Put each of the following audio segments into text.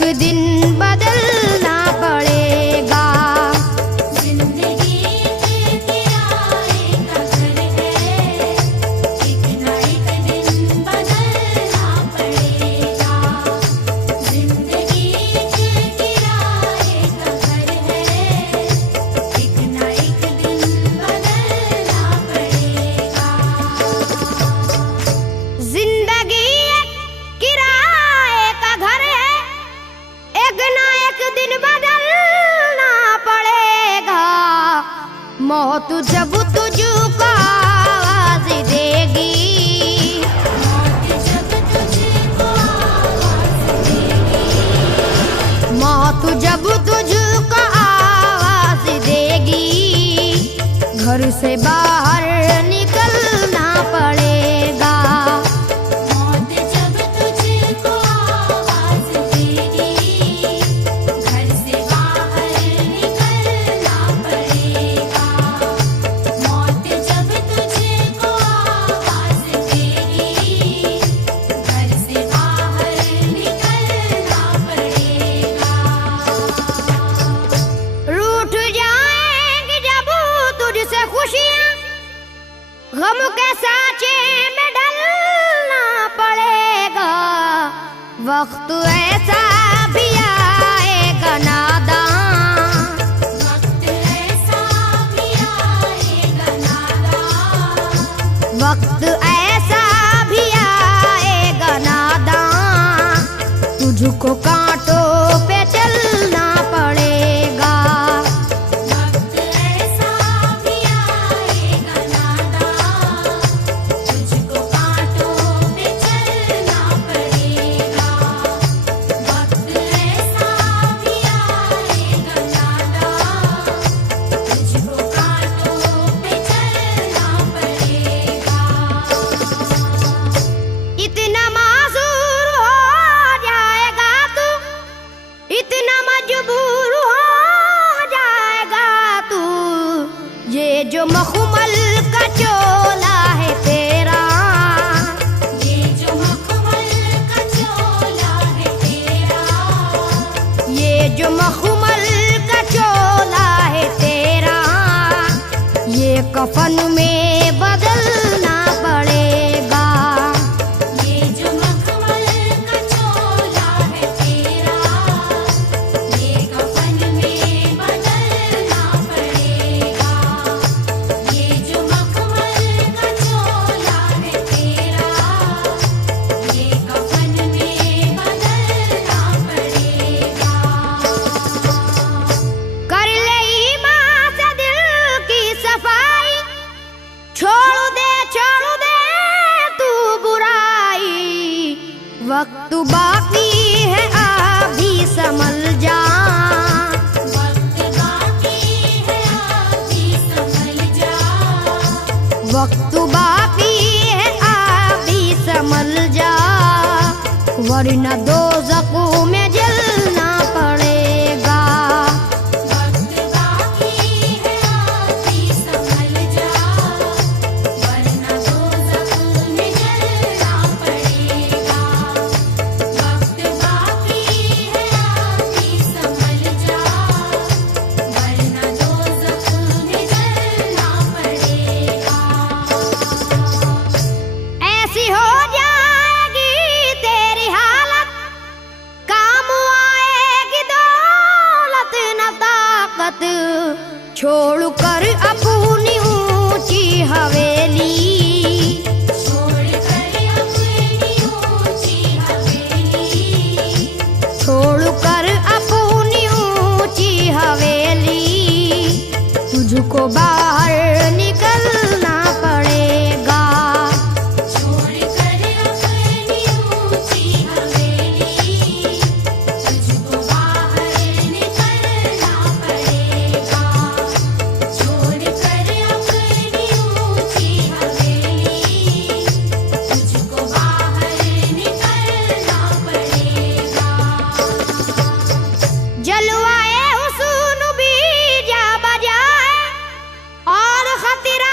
एक दिन बदलना पड़ेगा। जिंदगी के किराए का घर है, एक ना एक दिन बदलना पड़ेगा। जिंदगी के किराए का घर है, एक ना एक दिन बदलना पड़ेगा। जिंदगी एक किराए का घर है, एक ना एक दिन बदलना पड़ेगा। मौत जब तुझको आवाज देगी, मौत जब तुझको आवाज देगी, मौत जब तुझको आवाज देगी, घर से बाहर निकलना पड़ेगा। मौत जब तुझको आवाज देगी, घर से बाहर निकलना पड़ेगा। मौत जब तुझको आवाज देगी, घर से बाहर निकलना पड़ेगा। रूठ जाएंगी जब तुझसे खुशियां, गम के साँचे में ढलना पड़ेगा। वक्त ऐसा भी आएगा नादान, वक्त ऐसा भी आएगा नादान, वक्त ऐसा भी आएगा नादान, तुझको कांटों पे चलना पड़ेगा। वक्त ऐसा भी आएगा नादान, तुझको कांटों पे चलना पड़ेगा। वक्त ऐसा भी आएगा नादान, तुझको कांटों पे चलना पड़ेगा। इतना मासूर हो जाएगा तू, इतना मजबूर हो जाएगा तू, ये जो मखमल का चोला है तेरा, ये जो मखमल का चोला है तेरा, ये जो मखमल का चोला है तेरा, ये कफन में बदलना पड़ेगा। ये जो मखमल का चोला है तेरा, ये कफन में बदलना पड़ेगा। ये जो मखमल का चोला है तेरा, ये कफन में बदलना पड़ेगा। कर ले ईमान से दिल की सफाई, छोड़ दे तू बुराई। वक्त बाकी है अभी संभल जा, वक्त बाकी है अभी संभल जा, वक्त बाकी है अभी संभल जा, वरना दोज़ख में जलना पड़ेगा। वक्त बाकी है अभी संभल जा, वरना दोज़ख में जलना पड़ेगा। वक्त बाकी है अभी संभल जा, वरना दोज़ख में जलना पड़ेगा। ऐसी हो जाएगी तेरी हालत, काम आएगी दौलत न ताकत, छोड़ कर अपनी ऊंची हवेली, छोड़ कर अपनी ऊंची हवेली, छोड़ कर अपनी ऊंची हवेली, तुझको बाहर निकलना पड़ेगा। छोड़ कर अपनी ऊंची हवेली, तुझको बाहर निकलना पड़ेगा। छोड़ कर अपनी ऊंची हवेली, तुझको बाहर निकलना पड़ेगा। जलवाए हुस्न भी जा बजाए और खतरा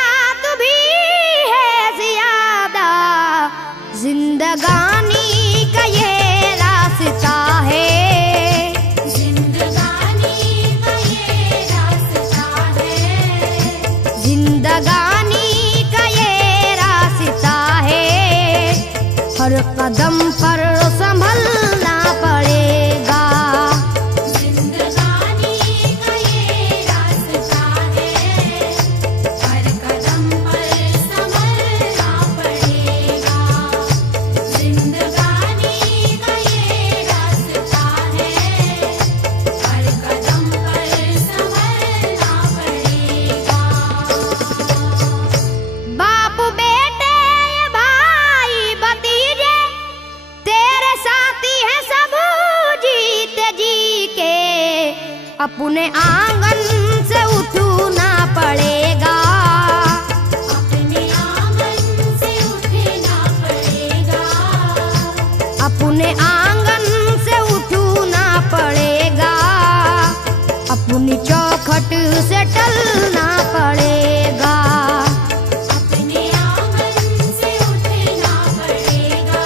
जिंदगानी का ये रास्ता है, हर कदम पर संभलना पड़ेगा। जिंदगानी का ये रास्ता है, हर कदम पर संभलना पड़ेगा। जिंदगानी का ये रास्ता है, हर कदम पर संभलना पड़ेगा। बाप बेटे भाई भतीजे तेरे साथी हैं सब जीते जी के, अपने आंगन से उठना पड़ेगा। अपने आंगन से उठना पड़ेगा। अपने आंगन से उठना पड़ेगा, अपनी चौखट से टलना पड़ेगा। अपने आंगन से उठना पड़ेगा,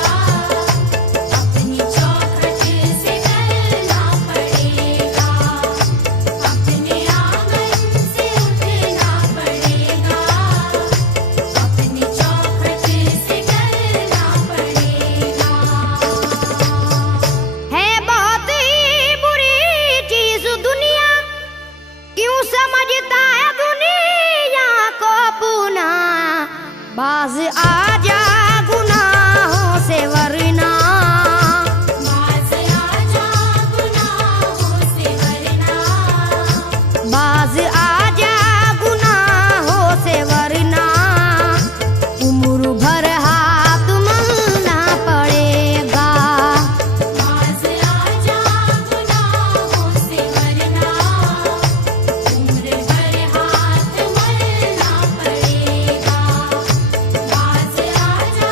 अपनी चौखट से टलना पड़ेगा। अपने आंगन से उठना पड़ेगा, अपनी चौखट से टलना पड़ेगा। है बहुत ही बुरी चीज दुनिया, क्यों समझता है दुनिया को अपना। बाज आजा गुनाहों से वरना, बाज आजा गुनाहों से वरना। बाज आजा गुनाहों से वरना, उम्र भर हाथ मलना पड़ेगा। बाज आजा गुनाहों से वरना, उम्र भर हाथ मलना पड़ेगा। बाज आजा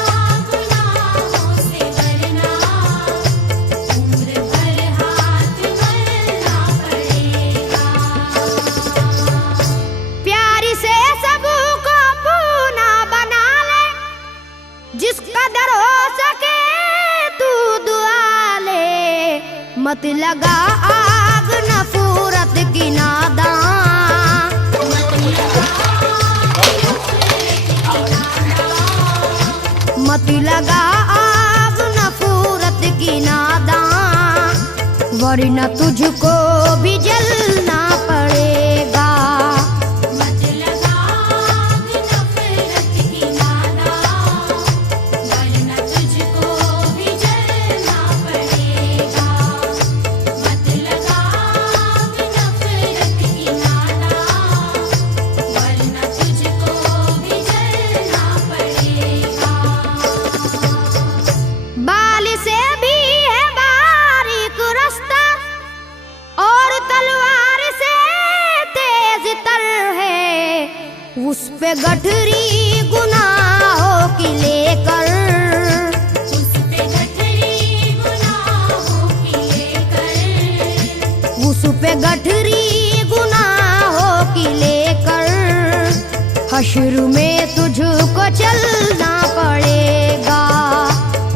गुनाहों से वरना, उम्र भर हाथ मलना पड़ेगा। प्यार से सबको अपना बना ले, जिस कदर हो सके तू दुआ ले। मत लगा आग नफरत की नादान, मत लगा आग नफरत की नादान, वरना तुझको भी जलना पड़ेगा। मत लगा आग नफरत की नादान, वरना तुझको भी जलना पड़ेगा। मत लगा आग नफरत की नादान, वरना तुझको भी जलना पड़ेगा। बाल से भी है बारीक रास्ता, और तलवार से तेज तर है। उस पे गठरी गुनाहों की लेकर, उस पे गठरी गुनाहों की लेकर, उस पे गठरी गुनाहों की लेकर, हश्र में तुझको चलना पड़ेगा।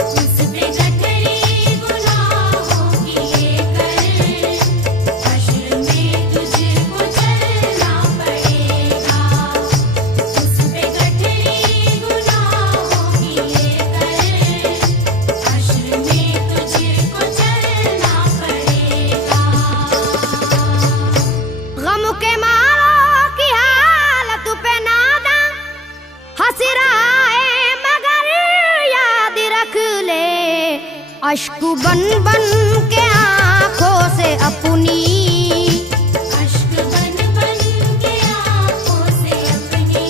उस पे गठरी गुनाहों की लेकर, हश्र में तुझको चलना पड़ेगा। उस पे गठरी गुनाहों की लेकर, हश्र में तुझको चलना पड़ेगा। गम के मारों की हालत पे नादा हंस रहा है, मगर याद रख ले, अश्क बन बन के आंखों से अपनी, अश्क बन बन के आँखों से अपनी,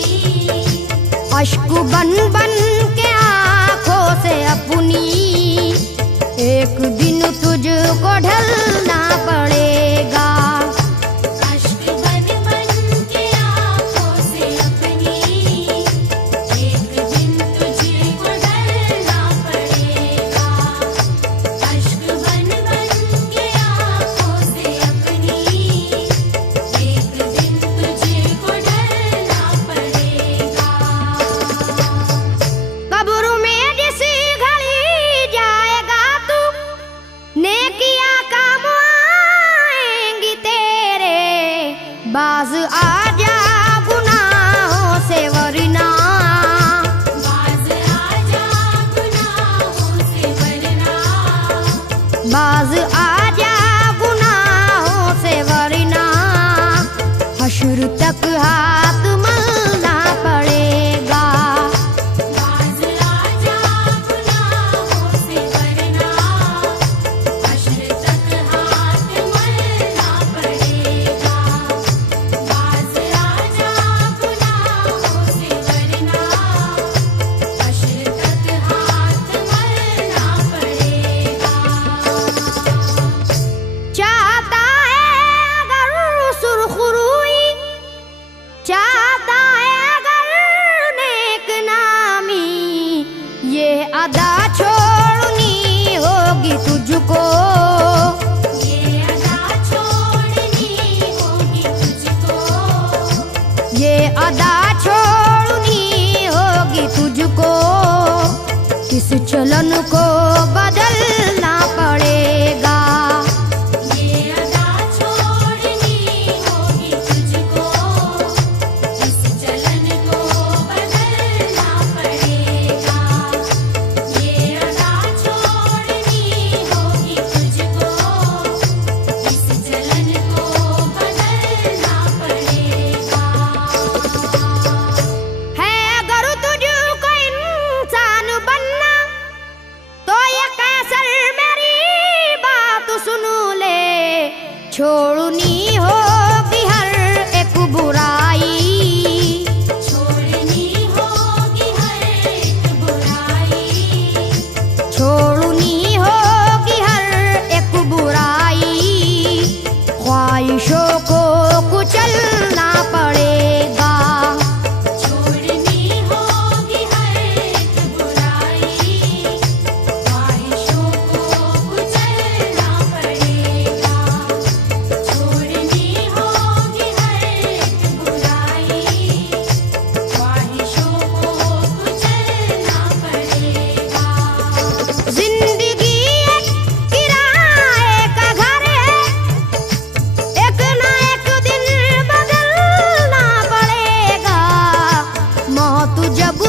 अश्क बन बन के आंखों से अपनी, एक दिन तुझको ढलना पड़ेगा। अश्क बन बन के आँखों से अपनी, एक दिन तुझको ढलना पड़ेगा। अश्क बन बन के आँखों से अपनी, एक दिन तुझको ढलना पड़ेगा। कब्र में जिस घड़ी जाएगा तू, नेकिया का मुआ को बदलना पड़ेगा। ये अदा छोड़नी होगी तुझको, इस चलन को बदलना पड़ेगा। ये अदा छोड़नी होगी तुझको, इस चलन को बदलना पड़ेगा। है अगर तुझको इंसान बनना तो ये कैसर मेरी बात सुन ले। छोड़नी होगी हर एक बुराई, छोड़नी होगी हर एक बुराई, छोड़नी होगी हर एक बुराई। ख्वाहिशों को कुचलना पड़ेगा। छोड़नी होगी हर एक बुराई, ख्वाहिशों को कुचलना पड़ेगा। छोड़नी होगी हर एक बुराई, ख्वाहिशों को कुचलना पड़ेगा। जिंदगी एक किराए का घर है, एक ना एक दिन बदलना पड़ेगा। मौत जब